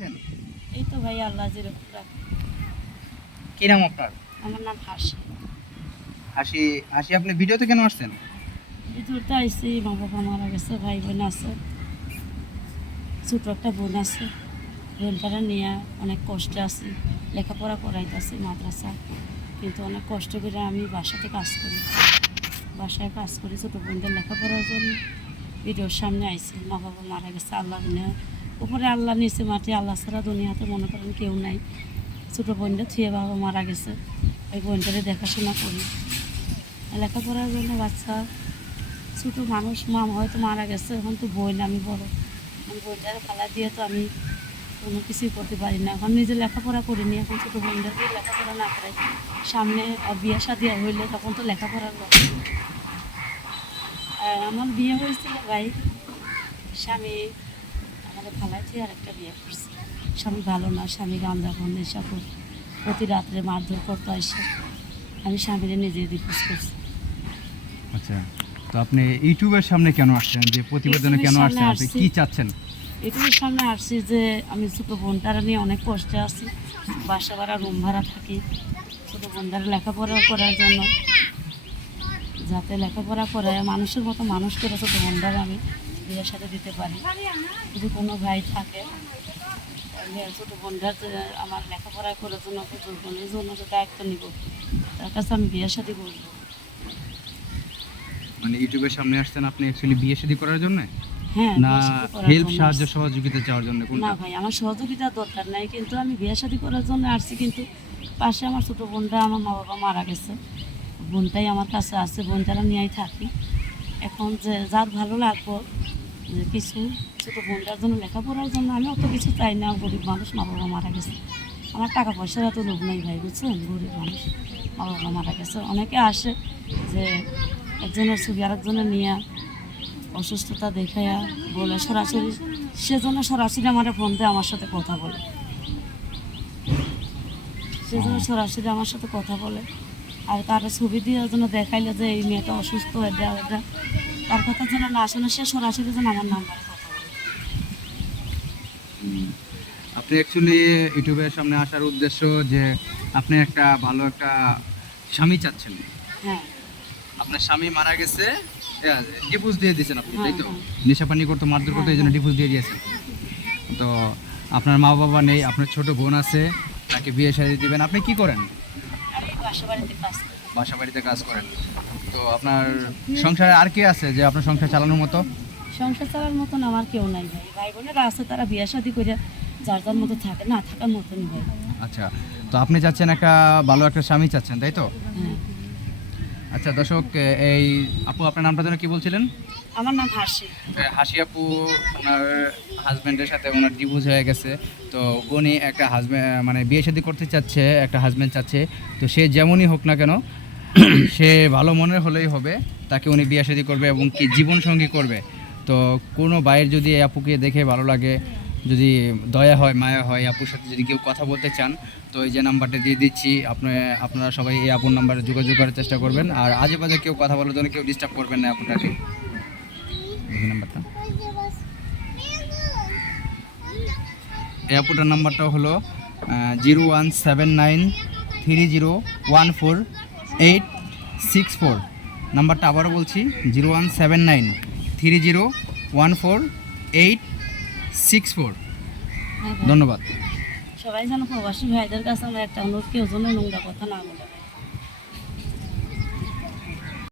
আছেন? এই তো ভাই আল্লাহ যেরকম রাখে। কি নাম আপনার? আমার নাম হাসি। হাসি। হাসি, আপনি ভিডিওতে কেন আসছেন? ভিতরতে আইসি, মা বাবা মারা গেছে, ভাই বোন আছে, ছোটো একটা বোন আছে। বোনটারা নিয়ে অনেক কষ্টে আছি, লেখাপড়া করাইতেছি মাদ্রাসা, কিন্তু অনেক কষ্ট করে আমি বাসাতে কাজ করি, বাসায় কাজ করি ছোটো বোনদের লেখাপড়ার জন্য। ভিডিওর সামনে আইসি, মা বাবা মারা গেছে, আল্লাহ নেয় উপরে, আল্লাহ নিচে মাটি, আল্লাহ ছাড়া দুনিয়াতে মনে করেন কেউ নাই। ছোটো বোনটা থুয়ে বাবা মারা গেছে, ওই বোনটারে দেখাশোনা করি লেখাপড়ার জন্য। বাচ্চা ছোটো মানুষ, মা হয়তো মারা গেছে, এখন তো বোন আমি বড়, বোনটারে ফালা দিয়ে তো আমি কোনো কিছুই করতে পারি না। এখন নিজে লেখাপড়া করিনি, এখন ছোটো বোনটাকে লেখাপড়া না করাই, সামনে বিয়ে শাদী হইলে তখন তো লেখাপড়ার কথা। আমার বিয়ে হয়েছিল ভাই, স্বামী আমাদের ফালাই থেকে আরেকটা বিয়ে করছে। স্বামী ভালো না, স্বামী গাঁজা খান, নেশা করে প্রতি রাত্রে মারধর করতো এসে, আমি স্বামীরে নিজে ডিভোর্স করছি। আচ্ছা, তো আপনি ইউটিউবের সামনে কেন আসছেন, যে প্রতিবেদনে কেন আসছেন, আপনি কি চাচ্ছেন? ইউটিউবের সামনে আসছি যে আমি ছোটো বোনটারা নিয়ে অনেক কষ্টে আছি, বাসা ভাড়া রুম ভাড়া থাকি, ছোটো বোনটারা লেখাপড়া করার জন্য, যাতে লেখাপড়া করে মানুষের মতো মানুষ করে ছোটো বোনটারা আমি বিয়ের সাথে দিতে পারি। যদি কোনো ভাই থাকে তাহলে ছোটো বোনটার আমার লেখাপড়া করার জন্য বোনের জন্য যে দায়িত্ব নিব, তার কাছে আমি বিয়ের সাথে করবো। মানে ইউটিউবের সামনে আসছেন আপনি অ্যাকচুয়ালি বিয়ে শাদী করার জন্য, হ্যাঁ, না বিয়ে শাদী করার হেল্প জন্য সাহায্য আসছি। সহযোগিতা চাওয়ার জন্য? না কোনটা? ভাই, আমার সহযোগিতার দরকার নাই, কিন্তু আমি বিয়ে শাদী করার জন্য আসছি। কিন্তু পাশে আমার ছোটো বোনটা, আমার মা বাবা মারা গেছে, বোনটাই আমার কাছে আছে, বোনটারা নিয়েই থাকি। এখন যে যার ভালো লাগবো, যে কিছু ছোটো বোনটার জন্য লেখাপড়ার জন্য, আমি অত কিছু চাই না, গরিব মানুষ, মা বাবা মারা গেছে, আমার টাকা পয়সার এত লোভ নেই ভাই, বুঝছেন, গরিব মানুষ, মা বাবা মারা গেছে। অনেকে আসে যে একজনের ছবি আরেকজনের নিয়ে অসুস্থতা দেখাইয়া বলে সরাসরি, সেজন্য সরাসরি আমার ফোন দিয়ে আমার সাথে কথা বলে, সেজন্য সরাসরি আমার সাথে কথা বলে। আর তার ছবি দিয়ে যেন দেখাইলে যে এই মেয়েটা অসুস্থ, এটা ওটা, তার কথা যেন না শোনে, সে সরাসরি যেন আমার নাম্বারে কথা বলে। আপনি অ্যাকচুয়ালি ইউটিউবের সামনে আসার উদ্দেশ্য যে আপনি একটা ভালো একটা স্বামী চাচ্ছেন। হ্যাঁ, আপনার স্বামী মারা গেছে, ডিভোর্স দিয়ে দিয়েছেন আপনি, তাই তো? হ্যাঁ। নেশাপানি করতো, মারধর করতো, এই জন্য ডিভোর্স দিয়ে দিয়েছেন। তো আপনার মা বাবা নেই, আপনার ছোট বোন আছে, তাকে বিয়ে শাদী দিবেন, আপনি কি করেন? আমি বাসা বাড়িতে কাজ করি। বাসা বাড়িতে কাজ করেন। তো আপনার সংসারে আর কে আছে যে আপনার সংসার চালানোর মতো? সংসার চালার মতন আমার কেউ নাই ভাই, ভাই বোনেরা আছে, তারা বিয়ে শাদী করে যার যার মতো থাকে, না থাকার মতনই ভাই। আচ্ছা, তো আপনি চাচ্ছেন একটা ভালো একটা স্বামী চাচ্ছেন, তাই তো? হ্যাঁ, আচ্ছা দর্শক, এই আপু আপনার নামটা যেন কি বলছিলেন? আমার নাম হাসি। হাসি আপু, ওনার হাজব্যান্ডের সাথে ওনার ডিভোর্স হয়ে গেছে। তো উনি একটা হাজব্যান্ড মানে বিয়ে শাদী করতে চাচ্ছে, একটা হাজব্যান্ড চাচ্ছে। তো সে যেমনই হোক না কেন, সে ভালো মনের হলেই হবে, তাকে উনি বিয়ে শাদী করবে এবং কি জীবনসঙ্গী করবে। তো কোনো ভাইয়ের যদি এই আপুকে দেখে ভালো লাগে, যদি দয়া হয়, মায়া হয়, আপুর সাথে যদি কেউ কথা বলতে চান, তো এই যে নাম্বারটা দিয়ে দিচ্ছি, আপনারা সবাই এই আপুর নাম্বারে যোগাযোগ করার চেষ্টা করবেন। আর আজে বাজে কেউ কথা বলার জন্য কেউ ডিস্টার্ব করবেন না আপুটাকে। এই নাম্বারটা, এই আপুটার নাম্বারটা হলো 01793014864। নাম্বারটা আবারও বলছি, 01793014864। হ্যাঁ ভাই। ধন্যবাদ। সবাই যেন প্রবাসী ভাইদের কাছে আমার একটা অনুরোধ, কেউ যেন নোংরা কথা না বলে।